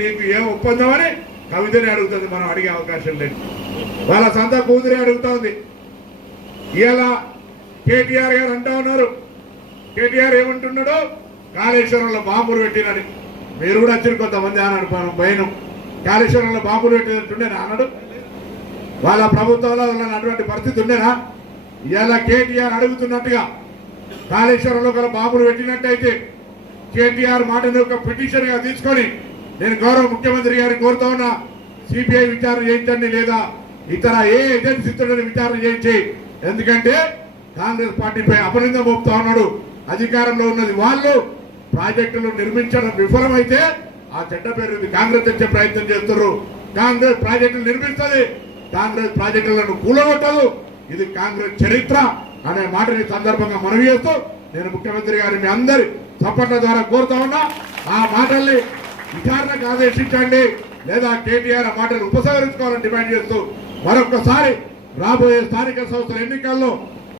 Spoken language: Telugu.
నీకు ఏం ఒప్పందం అని కవితని అడుగుతుంది, మనం అడిగే అవకాశం లేదు. వాళ్ళ సొంత కూతురే అడుగుతోంది. ఇలా కేటీఆర్ గారు అంటా ఉన్నారు, కేటీఆర్ ఏమంటున్నాడు, కాళేశ్వరంలో బాంబులు పెట్టినని. మీరు కూడా వచ్చి కొంతమంది అన్నాడు, మనం భయం కాళేశ్వరంలో బాంబులు పెట్టినట్టుండేనా అన్నాడు. వాళ్ళ ప్రభుత్వంలో అటువంటి పరిస్థితి ఉండేనా? ఇలా కేటీఆర్ అడుగుతున్నట్టుగా కాళేశ్వరంలో గల బాంబులు పెట్టినట్టయితే కేటీఆర్ మాటను ఒక పిటిషన్ గా తీసుకొని నేను గౌరవ ముఖ్యమంత్రి గారిని కోరుతా ఉన్నా, సిబిఐ విచారణ చేయించండి, లేదా ఇతర ఏ ఏజెన్సీతో విచారణ చేయించి. ఎందుకంటే కాంగ్రెస్ పార్టీపై అపనింద మోపుతా ఉన్నాడు. అధికారంలో ఉన్నది వాళ్ళు, ప్రాజెక్టులు నిర్మించడం విఫలమైతే ఆ చెడ్డ పేరు కాంగ్రెస్ తెచ్చే ప్రయత్నం చేస్తున్నారు. కాంగ్రెస్ ప్రాజెక్టులు నిర్మిస్తుంది, కాంగ్రెస్ ప్రాజెక్టులను కూలగొట్టదు. ఇది కాంగ్రెస్ చరిత్ర అనే మాటని సందర్భంగా మనవి చేస్తూ నేను ముఖ్యమంత్రి గారిని అందరి చప్పట్ల ద్వారా కోరుతా ఉన్నా, ఆ మాటల్ని విచారణకు ఆదేశించండి, లేదా కేటీఆర్ ఆ మాటలు ఉపసంహరించుకోవాలని డిమాండ్ చేస్తూ మరొకసారి రాబోయే స్థానిక సంస్థల ఎన్నికల్లో